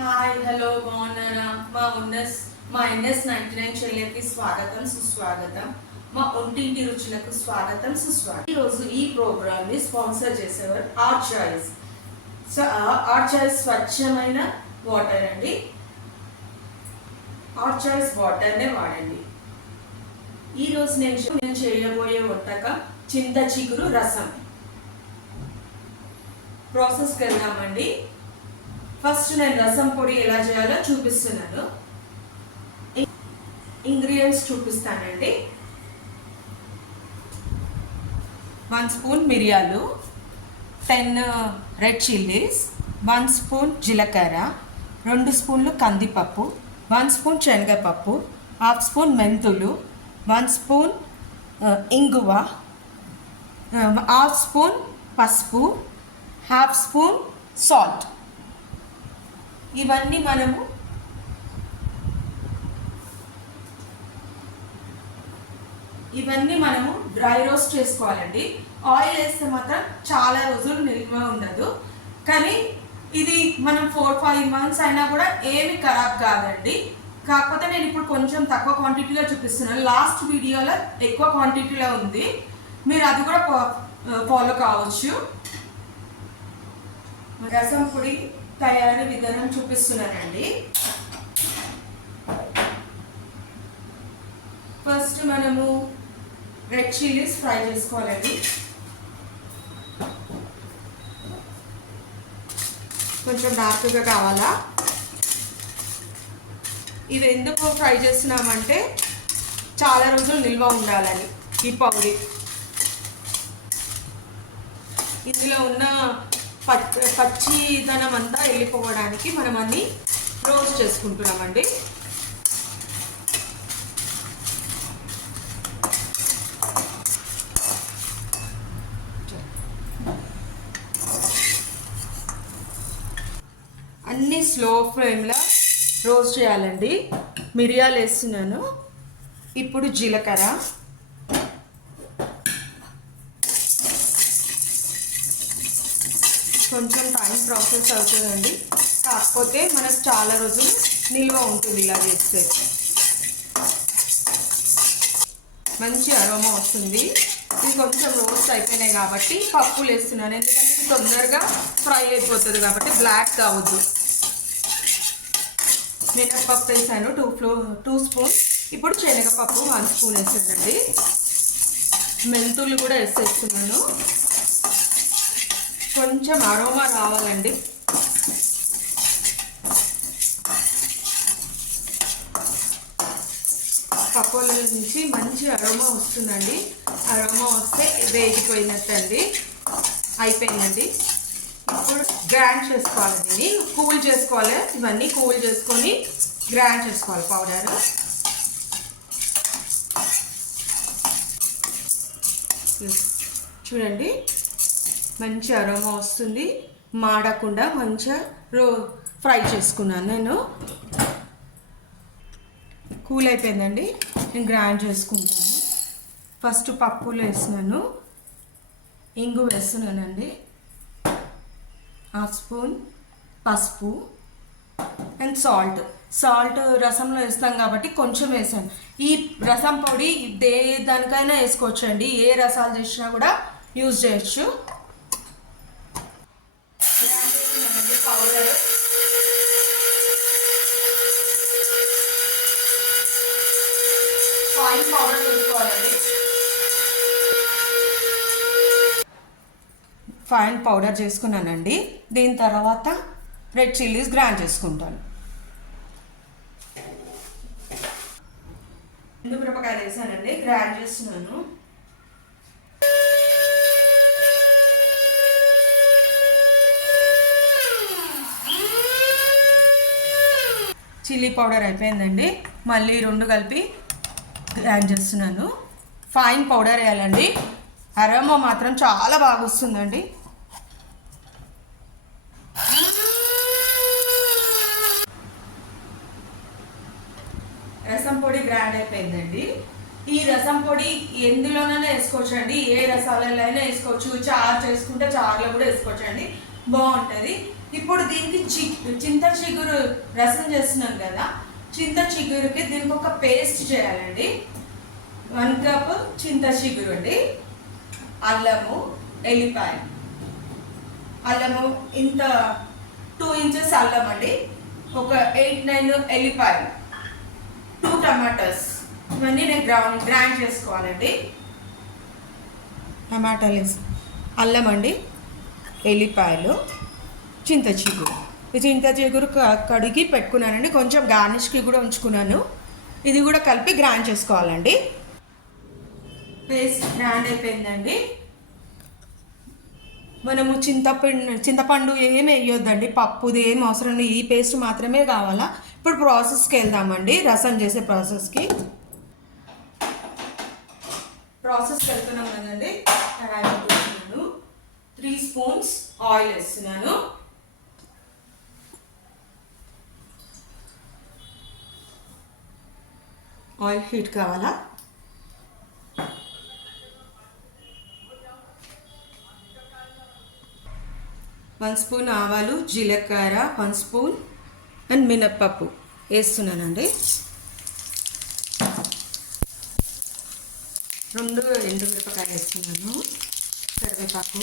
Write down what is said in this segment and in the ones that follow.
Hi hello బాగున్నారా? మా NS 99 చెల్లెకి స్వాగతం సుస్వాగతం. మా ఒంటింటి రుచులకు స్వాగతం సుస్వాగతం. ఈరోజు ఈ ప్రోగ్రామ్ ని స్పాన్సర్ చేసేవారు ఆర్ చాయిస్. ఆర్ చాయిస్ స్వచ్ఛమైన వాటర్ అండి. ఆర్ చాయిస్ వాటర్ నే వాడండి. ఈరోజు నేను చేయబోయే వంటకం చింత చిగురు రసం. ప్రాసెస్కి వెళ్దామండి. ఫస్ట్ నేను రసం పొడి ఎలా చేయాలో చూపిస్తున్నాను. ఇంగ్రీడియంట్స్ చూపిస్తానండి. 1 స్పూన్ మిరియాలు, 10 రెడ్ చిల్లీస్, 1 స్పూన్ జీలకర్ర, 2 స్పూన్లు కందిపప్పు, 1 స్పూన్ శనగపప్పు, 1/2 స్పూన్ మెంతులు, 1 స్పూన్ ఇంగువ, 1/2 స్పూన్ పసుపు, 1/2 స్పూన్ సాల్ట్. ఇవన్నీ మనము డ్రై రోస్ట్ చేసుకోవాలండి. ఆయిల్ వేస్తే మాత్రం చాలా రోజులు నిల్వ ఉండదు, కానీ ఇది మనం 4-5 మంత్స్ అయినా కూడా ఏమి ఖరాబ్ కాదండి. కాకపోతే నేను ఇప్పుడు కొంచెం తక్కువ క్వాంటిటీలో చూపిస్తున్నాను. లాస్ట్ వీడియోలో ఎక్కువ క్వాంటిటీలో ఉంది, మీరు అది కూడా ఫాలో కావచ్చు. రసం పొడి తయారీ విధానం చూపిస్తున్నానండి. ఫస్ట్ మనము రెడ్ చిల్లీస్ ఫ్రై చేసుకోవాలండి. కొంచెం డార్క్గా కావాలా. ఇవి ఎందుకు ఫ్రై చేస్తున్నామంటే చాలా రోజులు నిల్వ ఉండాలని. ఈ పౌడర్ ఇందులో ఉన్న పచ్చిదనం అంతా వెళ్ళిపోవడానికి మనం అన్ని రోస్ట్ చేసుకుంటున్నామండి. అన్నీ స్లో ఫ్లేమ్లో రోస్ట్ చేయాలండి. మిరియాలు వేస్తున్నాను. ఇప్పుడు జీలకర్ర, కొంచెం టైం ప్రాసెస్ అవుతుందండి, కాకపోతే మనకు చాలా రోజులు నిల్వ ఉంటుంది. ఇలా చేస్తే మంచి అరోమా వస్తుంది. ఇది కొంచెం రోస్ట్ అయిపోయినాయి కాబట్టి పప్పులు వేస్తున్నాను, ఎందుకంటే ఇది తొందరగా ఫ్రై అయిపోతుంది కాబట్టి బ్లాక్ కావద్దు. మినపప్పు వేసాను 2 స్పూన్. ఇప్పుడు శనగపప్పు 1 స్పూన్ వేసానండి. మెంతులు కూడా వేసేస్తున్నాను. కొంచెం అరోమా రావాలండి. పప్పుల నుంచి మంచి అరోమా వస్తుందండి. అరోమా వస్తే వేగిపోయినట్టండి, అయిపోయిందండి. ఇప్పుడు గ్రైండ్ చేసుకోవాలి. దీన్ని కూల్ చేసుకోవాలి. ఇవన్నీ కూల్ చేసుకొని గ్రైండ్ చేసుకోవాలి పౌడర్. చూడండి, మంచి అరోమా వస్తుంది. మాడకుండా మంచిగా ఫ్రై చేసుకున్నాను నేను. కూల్ అయిపోయిందండి. నేను గ్రైండ్ చేసుకుంటాను. ఫస్ట్ పప్పులు వేస్తున్నాను, ఇంగు వేస్తున్నానండి, 1/2 స్పూన్ పసుపు అండ్ సాల్ట్ రసంలో వేస్తాం కాబట్టి కొంచెం వేసాను. ఈ రసం పొడి దానికైనా వేసుకోవచ్చు అండి. ఏ రసాలు చేసినా కూడా యూజ్ చేయొచ్చు. పౌడర్ ఫైన్ పౌడర్ వేసుకోవాలండి. ఫైన్ పౌడర్ చేసుకున్నానండి. దీని తర్వాత రెడ్ చిల్లీస్ గ్రైండ్ చేసుకుంటాను. మిరపకాయలు వేసానండి, గ్రైండ్ చేస్తున్నాను. చిల్లీ పౌడర్ అయిపోయిందండి. మళ్ళీ 2 కలిపి గ్రైండ్ చేస్తున్నాను. ఫైన్ పౌడర్ వేయాలండి. అరోమా మాత్రం చాలా బాగా వస్తుందండి. రసం పొడి గ్రైండ్ అయిపోయిందండి. ఈ రసం పొడి ఎందులోనైనా వేసుకోవచ్చు అండి, ఏ రసాలలో అయినా వేసుకోవచ్చు. చారు చేసుకుంటే చారులో కూడా వేసుకోవచ్చు అండి, బాగుంటుంది. ఇప్పుడు దీనికి చింత చిగురు రసం చేస్తున్నాం కదా, చింత చిగురుకి దీనికి ఒక పేస్ట్ చేయాలండి. 1 కప్ చింత చిగురు అండి, అల్లము, ఎల్లిపాయ. అల్లము ఇంత 2 ఇంచెస్ అల్లం అండి, ఒక 8-9 ఎల్లిపాయలు, 2 టమాటాస్. ఇవన్నీ నేను గ్రైండ్ చేసుకోవాలండి. టమాటాలు వేసి అల్లం అండి, ఎల్లిపాయలు, చింత చిగురు. ఈ చింత చిగురు కడిగి పెట్టుకున్నానండి, కొంచెం గార్నిష్కి కూడా ఉంచుకున్నాను. ఇది కూడా కలిపి గ్రైండ్ చేసుకోవాలండి. పేస్ట్ గ్రైండ్ అయిపోయిందండి. మనము చింతపండు ఏమి వేయొద్దండి, పప్పుది ఏం అవసరం లేదు, ఈ పేస్ట్ మాత్రమే కావాలా. ఇప్పుడు ప్రాసెస్కి వెళ్దామండి, రసం చేసే ప్రాసెస్కి వెళ్తున్నాం కదండి. 3 స్పూన్స్ ఆయిల్ వేస్తున్నాను. ఆయిల్ హీట్ కావాలా. వన్ స్పూన్ ఆవాలు, జీలకర్ర, 1 స్పూన్ అండ్ మినప్పప్పు వేస్తున్నానండి. 2 ఎండుమిరపకాయలు వేస్తున్నాను, కరివేపాకు,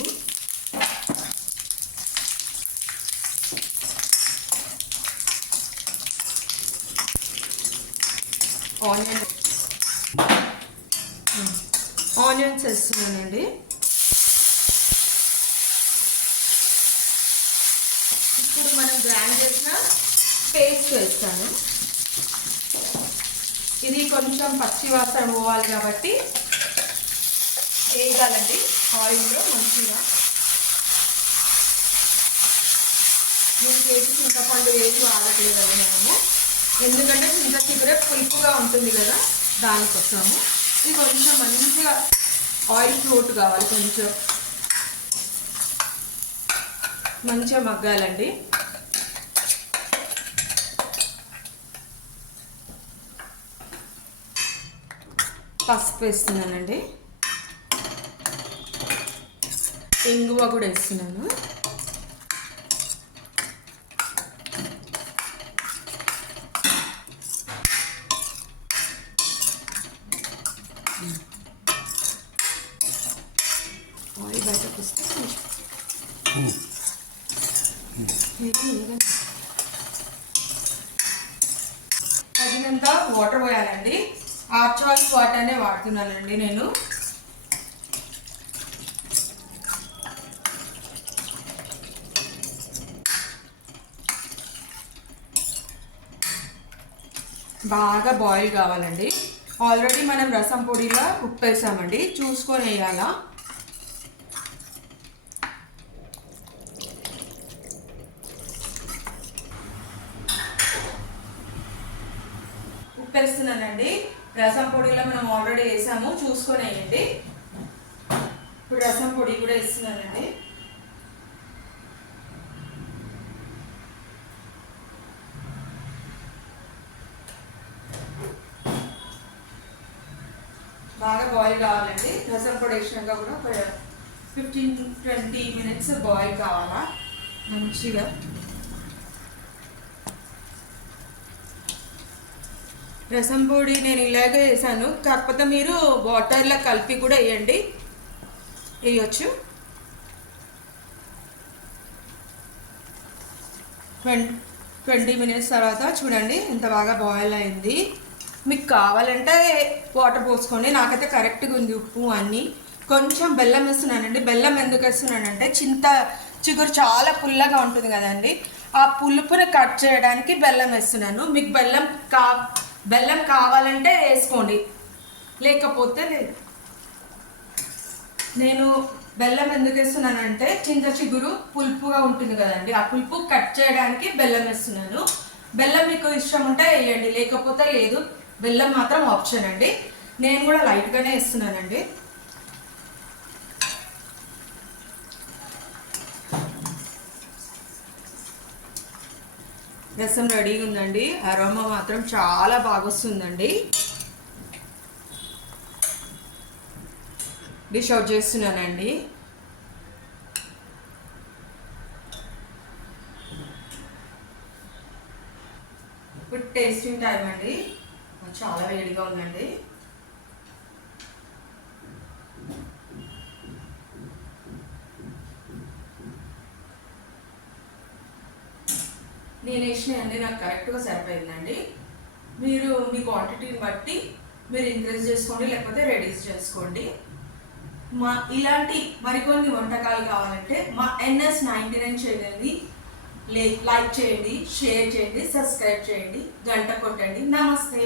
ఆనియన్స్ వేస్తున్నానండి. ఇప్పుడు మనం గ్రైండ్ చేసిన పేస్ట్ వేస్తాను. ఇది కొంచెం పచ్చి వాసన పోవాలి కాబట్టి వేయాలండి ఆయిల్లో మంచిగా. నేను చేసి చింతపండు ఏది వాడట్లేదండి మనము, ఎందుకంటే చింత చిగురే పులుపుగా ఉంటుంది కదా, దానికోసము. ఇది కొంచెం మంచిగా ఆయిల్ ఫ్లోట్ కావాలి, కొంచెం మంచిగా మగ్గాలండి. పసుపు వేస్తున్నానండి, ఇంగువ కూడా వేస్తున్నాను. ఆయిల్ బయటకు వస్తే తగినంత వాటర్ పోయాలండి. ఆర్చాయిస్ వాటర్నే వాడుతున్నానండి నేను. బాగా బాయిల్ కావాలండి. ఆల్రెడీ మనం రసం పొడిలో ఉప్పు వేసామండి, చూసుకొని వేయాలా. ఉప్పు వేస్తున్నానండి, రసం పొడిలో మనం ఆల్రెడీ వేసాము, చూసుకొని వేయండి. ఇప్పుడు రసం పొడి కూడా వేస్తున్నానండి. బాగా బాయిల్ కావాలండి. రసం పొడి వేసినాక కూడా ఒక 15-20 మినిట్స్ బాయిల్ కావాలా మంచిగా. రసం పొడి నేను ఇలాగే వేసాను, కాకపోతే మీరు వాటర్లో కలిపి కూడా వేయచ్చు. 20 మినిట్స్ తర్వాత చూడండి ఎంత బాగా బాయిల్ అయింది. మీకు కావాలంటే వాటర్ పోసుకోండి, నాకైతే కరెక్ట్గా ఉంది ఉప్పు అన్నీ. కొంచెం బెల్లం వేస్తున్నానండి. బెల్లం ఎందుకు వేస్తున్నానంటే చింత చిగురు చాలా పుల్లగా ఉంటుంది కదండి, ఆ పులుపుని కట్ చేయడానికి బెల్లం వేస్తున్నాను. మీకు బెల్లం కావాలంటే వేసుకోండి, లేకపోతే లేదు. నేను బెల్లం ఎందుకు వేస్తున్నానంటే చింత చిగురు పులుపుగా ఉంటుంది కదండి, ఆ పులుపు కట్ చేయడానికి బెల్లం వేస్తున్నాను. బెల్లం మీకు ఇష్టం ఉంటే వేయండి, లేకపోతే లేదు. బెల్లం మాత్రం ఆప్షన్ అండి. నేను కూడా లైట్గానే వేస్తున్నానండి. రసం రెడీగా ఉందండి. అరోమా మాత్రం చాలా బాగా వస్తుందండి. డిష్ అవుట్ చేస్తున్నానండి. ఇప్పుడు టేస్టింగ్ టైం అండి. చాలా వేడిగా ఉందండి. నేను వేసినవన్నీ నాకు కరెక్ట్గా సరిపోయిందండి. మీరు మీ క్వాంటిటీని బట్టి మీరు ఇంక్రీజ్ చేసుకోండి, లేకపోతే రెడ్యూస్ చేసుకోండి. మా ఇలాంటి మరికొన్ని వంటకాలు కావాలంటే మా NS99 ఛానల్ని లైక్ చేయండి, షేర్ చేయండి, సబ్స్క్రైబ్ చేయండి, గంట కొట్టండి. నమస్తే.